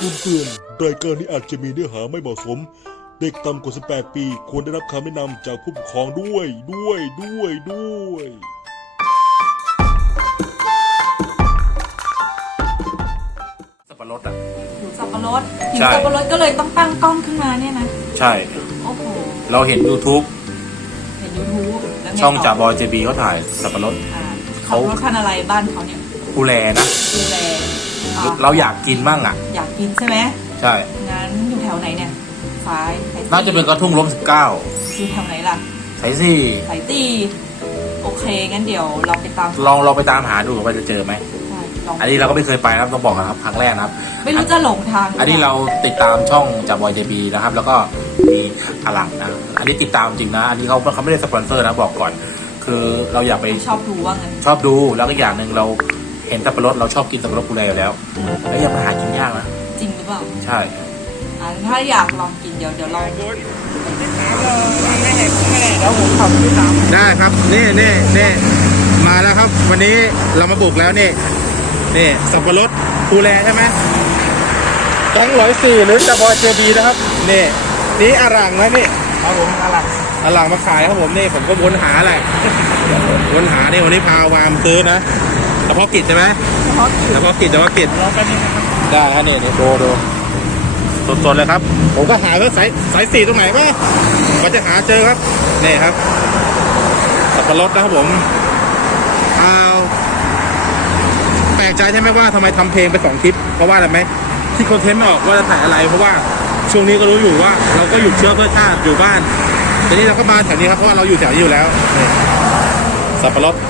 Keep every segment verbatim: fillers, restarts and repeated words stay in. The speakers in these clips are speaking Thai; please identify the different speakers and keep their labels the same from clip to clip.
Speaker 1: ตุนเตือนรายการนี้อาจจะมีเนื้อหาไม่เหมาะสมเด็กต่ำกว่าสิบแปดปีควรได้รับคำแนะนำจากผู้ปกครองด้วยด้วยด้วยด้วย
Speaker 2: สับปะรดอ่ะ
Speaker 3: หิวสับปะรดหิว
Speaker 2: ใช่
Speaker 3: สับปะรดก็เลยต้องตั้งกล้องขึ้นมาเนี่ยนะ
Speaker 2: ใช่
Speaker 3: โอ้โห
Speaker 2: เราเห็น YouTube
Speaker 3: เห็นยูทูบแล้วไ
Speaker 2: ช่องจ่าบ
Speaker 3: ต่
Speaker 2: อยเจบีเขาถ่ายสับปะรด
Speaker 3: อ่า
Speaker 2: เขา
Speaker 3: ขับรถพันธุ์อะไรบ้านเขาเนี่ย
Speaker 2: กูแลนะ
Speaker 3: ดูแลอ่
Speaker 2: เราอยากกินมั่งอ่ะ
Speaker 3: อยากกินใช่ไหม
Speaker 2: ใช่
Speaker 3: งั้นอยู่แถวไหนเนี่ยสายสายสี่
Speaker 2: น่าจะเป็นกระทุ่งล้มสิบเก้า
Speaker 3: อยู่แถวไหนล่ะ
Speaker 2: สายสี่
Speaker 3: สายตีโอเคงั้นเดี๋ยวเราไปตาม
Speaker 2: ลองลองไปตามหาดูว่าจะเจอไหม
Speaker 3: ใช่ลอง
Speaker 2: อันนี้เราก็ไม่เคยไปนะครับต้องบอกนะครับครั้งแรกนะครับ
Speaker 3: ไม่รู้จะหลงทาง
Speaker 2: อันนี้เราติดตามช่องจ่าบอยเจบีนะครับ แล้วก็มีอลังนะ อันนี้ติดตามจริงนะ อันนี้เขาเขาไม่ได้สปอนเซอร์นะบอกก่อน คือเราอยากไป
Speaker 3: ชอบดูว่างั้น
Speaker 2: ชอบดูแล้วก็อย่างหนึ่งเราเห็นสับปะรดเราชอบกินสับปะรดกูแลอยู่แล้วแล้วยังมาหากินยากนะ
Speaker 3: จริงหรือเปล่า
Speaker 2: ใช่
Speaker 3: อ่าถ้าอยากลองกินเดี๋ยวเดี๋ยวเรา
Speaker 4: ได้ครับนี่นี่นี่มาแล้วครับ วันนี้เรามาบุกแล้วนี่นี่สับปะรดภูแลใช่ไหมแก๊งร้อยสี่หรือจ่าบอยเจบีนะครับนี่นี่อารังนะนี่ครับผมอารังอารังมาขายครับผมนี่ผมก็วนหาแหละวนหานี่วันนี้พาวามซื้อนะเฉพาะกิจใช่ไหมเฉพาะกิจเฉพาะกิจได้ฮะนี่นี่ดูดูสดๆเลยครับผมก็หาว่าสายสายสี่ตรงไหนวะก็จะหาเจอครับนี่ครับสับปะรดนะครับผมอ้าวแปลกใจใช่ไหมว่าทำไมทำเพลงไปสองคลิปเพราะว่าอะไรไหมที่คอนเทนต์ไม่ออกว่าจะถ่ายอะไรเพราะว่าช่วงนี้ก็รู้อยู่ว่าเราก็หยุดเชื้อเพื่อชาติอยู่บ้านทีนี้เราก็มาแถวนี้ครับเพราะว่าเราอยู่แถวนี้อยู่แล้วนี่สับปะรด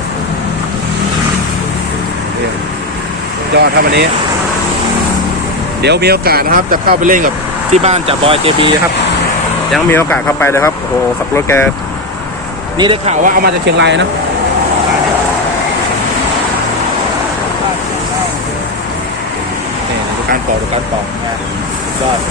Speaker 4: นี่ยอดครับวันนี้เดี๋ยวมีโอกาสนะครับจะเข้าไปเล่นกับที่บ้านจ่าบอยเจบีครับยังมีโอกาสเข้าไปเลยครับโอ้โหสับปะรดแกนี่ได้ข่าวว่าเอามาจากเชียงรายนะนี่ดูการปอกดูการปอกยอด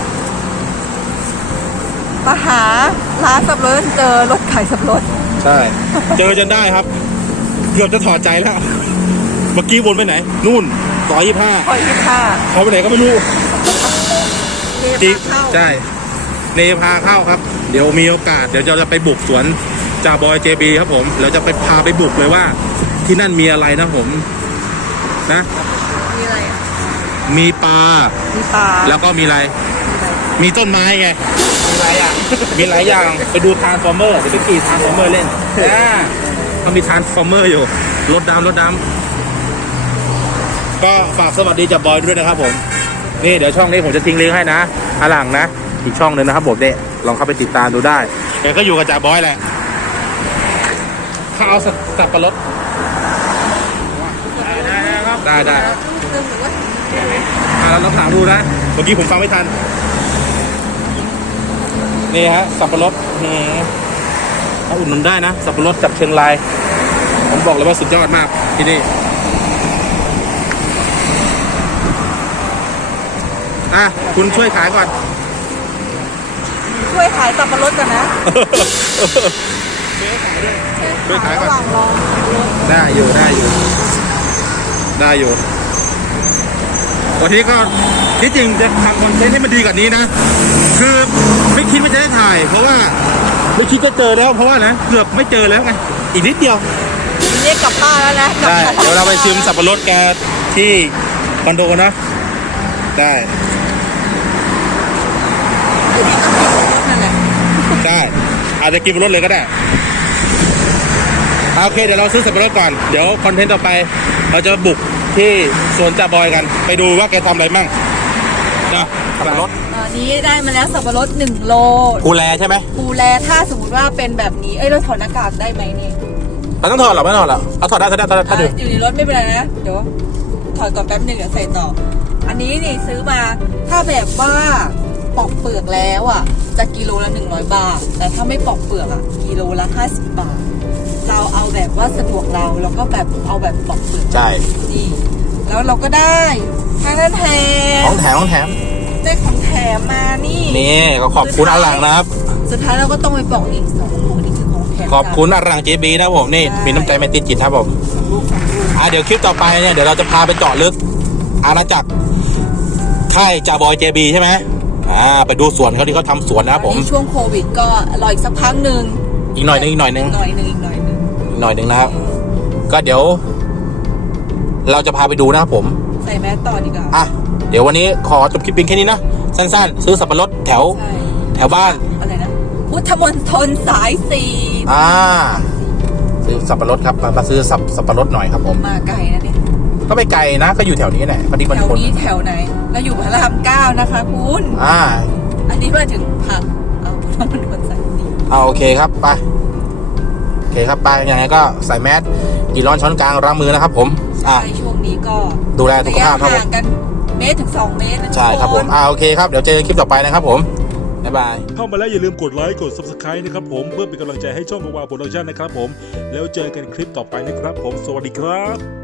Speaker 5: มาหาร้านสับปะรดเจอรถขายสับปะรด
Speaker 4: ใช่เจอจนได้ครับเกือบจะถอดใจแล้วเมื่อกี้วนไปไหนนู่นซอยยี่ห้า
Speaker 5: คอยที่ค่า
Speaker 4: เขาไปไหนก็ไม่รู้
Speaker 5: เทพาเข้า
Speaker 4: ใช่เนพาเข้าครับ เดี๋ยวมีโอกาสเดี๋ยวเราจะไปบุกสวนจ่าบอยเจบีครับผมเราจะไปพาไปบุกเลยว่า ที่นั่นมีอะไรนะผมนะ
Speaker 5: มีอะไรอ่ะ
Speaker 4: มีปลา
Speaker 5: มีปลา
Speaker 4: แล้วก็มีอะไร มีต้นไม้ไงมีหลายอย่างมีหลายอย่างไปดูทรานส์ฟอร์เมอร์เดี๋ยวไปขี่ทรานส์ฟอร์เมอร์เล่นอ่ามันมีทรานส์ฟอร์เมอร์อยู่รถดำรถดำก็ฝากสวัสดีจ่าบอยด้วยนะครับผมนี่เดี๋ยวช่องนี้ผมจะทิ้งลิงก์ให้นะอาหลังนะอีกช่องหนึ่งนะครับผมเนี่ยลองเข้าไปติดตามดูได้แกก็อยู่กับจ่าบอยแหละข้าวสับปะรดได้ครับได้ได้
Speaker 5: ลูกนึงหรือว่า
Speaker 4: อ่าเราถามดูนะเมื่อกี้ผมฟังไม่ทันนี่ฮะสับปะรดนี่เอาอุ่นนนได้นะสับปะรดจากเชียงรายผมบอกเลยว่าสุดยอดมากที่นี่อ่ะคุณช่วยขายก่อน
Speaker 5: ช่วยขายสับปะรดกันนะ
Speaker 4: ช่วยขายก่อน
Speaker 5: ระหว่างรอรถ
Speaker 4: ได้อยู่ได้อยู่ได้อยู่วันนี้ก็ที่จริงจะทำคอนเทนต์ให้มันดีกว่านี้นะคือไม่คิดว่าจะได้ถ่าย เพราะว่าไม่คิดจะเจอแล้วเพราะว่านะเกือบไม่เจอแล้วไงอีกนิดเดียว
Speaker 5: เรียกกลับบ้านแล้วนะกลับ
Speaker 4: ได้
Speaker 5: บ้น
Speaker 4: เดี๋ยวเราไปชิมสับปะรดแกที่คอนโดนะได้
Speaker 5: นั่นแหละ
Speaker 4: ได้อาจจะกินบนรถเลยก็ได้โอเคเดี๋ยวเราซื้อสับปะรดก่อนเดี๋ยวคอนเทนต์ต่อไปเราจะบุกที่สวนจ่าบอยกันไปดูว่าแกทำอะไรมั่งนะสับปะรด
Speaker 5: ตอนนี้ได้มาแล้วสับปะรดหนึ่งโล
Speaker 4: กูแลใช่ไหม
Speaker 5: ปูแลถ้าสมมติว่าเป็นแบบนี้เอ้ยเราถอดหน้ากากได้ไหมนี่
Speaker 4: เราต้องถอดหรอไม่ถอดหรอเอาถอดได้ถอดได้ถอดได้ถ้าดู
Speaker 5: อ่ะอยู่ในรถไม่เป็นไรนะเดี๋ยวถอดก่อนแป๊บหนึ่งเดี๋ยวใส่ต่อ อันนี้นี่ซื้อมาถ้าแบบว่าปอกเปลือกแล้วอ่ะจะกิโลละหนึ่งร้อยบาท แต่ถ้าไม่ปอกเปลือกอ่ะกิโลละห้าสิบบาท เราเอาแบบว่าสะดวกเราแล้วก็แบบเอาแบบปอกเปลือก
Speaker 4: ใช่
Speaker 5: นี่แล้วเราก็ได้ทางด้านแถม
Speaker 4: ของแถมของแถม
Speaker 5: ได้ของแถมมานี่
Speaker 4: นี่ก็ขอบคุณอาหลังนะครับ
Speaker 5: สุดท้ายเราก็ต้องไปปอกอีกสองลูกนี่คือของแถม
Speaker 4: ขอบคุณอาหลังเจบีนะผมนี่มีน้ำใจไม่ติดจิตครับผม
Speaker 5: สองลูกสองลูก
Speaker 4: อ่ะเดี๋ยวคลิปต่อไปเนี่ยเดี๋ยวเราจะพาไปเจาะลึกอาณาจักร
Speaker 2: ค่ายจ่าบอยเจบีใช่ไหมอ่าไปดูสวนเขาที่เขาทำสวนนะครับผม
Speaker 5: อันนี้ช่วงโควิดก็รออีกสักพักหนึ่ง
Speaker 2: อีกหน่อยนึงอีกหน่อยนึง
Speaker 5: หน่อยหนึ่งอีกหน่อยหนึ่ง
Speaker 2: อีกหน่อยนึงนะครับ ก็เดี๋ยว เราจะพาไปดูนะครับผม
Speaker 5: ใส่แมสต่อดีกว่า
Speaker 2: อ่ะเดี๋ยววันนี้ขอจบคลิปเพียงแค่นี้นะสั้นๆ ซื้อสับปะรดแถว
Speaker 5: ใช่
Speaker 2: แถวบ้าน
Speaker 5: อะไรนะพุทธมณฑลสายสี่
Speaker 2: อ่าซื้อสับปะรดครับมามาซื้อสับสับปะรดหน่อยครับผม
Speaker 5: มาไกลนะเนี่ย
Speaker 2: ก็ไม่ไกลนะก็อยู่แถวนี้แหละพอดีมัน
Speaker 5: แถว
Speaker 2: คน
Speaker 5: นี้แถวไหนเราอยู่พระรามเก้านะคะคุณ
Speaker 2: อ่า
Speaker 5: อันนี้มาถึงพักเอาพุทธมณฑลสายสี่
Speaker 2: เอาโอเคครับไปโอเคครับไปยังไงก็ใส่แมสกีร้อนช้อนกลางล้างมือนะครับผมอ่า
Speaker 5: ใช่ช่วงนี้ก็
Speaker 2: ดูแลสุขภาพครับผม
Speaker 5: ระยะห่างกันเมตรถึงสองเมตรนะ
Speaker 2: ใช่ครับผม
Speaker 5: ทุกน
Speaker 2: อ่าโอเคครับ เดี๋ยวเจอกันคลิปต่อไปนะครับผม บ๊ายบาย
Speaker 1: เข้ามาแล้วอย่าลืมกดไลค์กด ซับสไครบ์ นะครับผมเพื่อเป็นกำลังใจให้ช่องวาวโปรดักชั่นนะครับผมแล้วเจอกันคลิปต่อไปนะครับผมสวัสดีครับ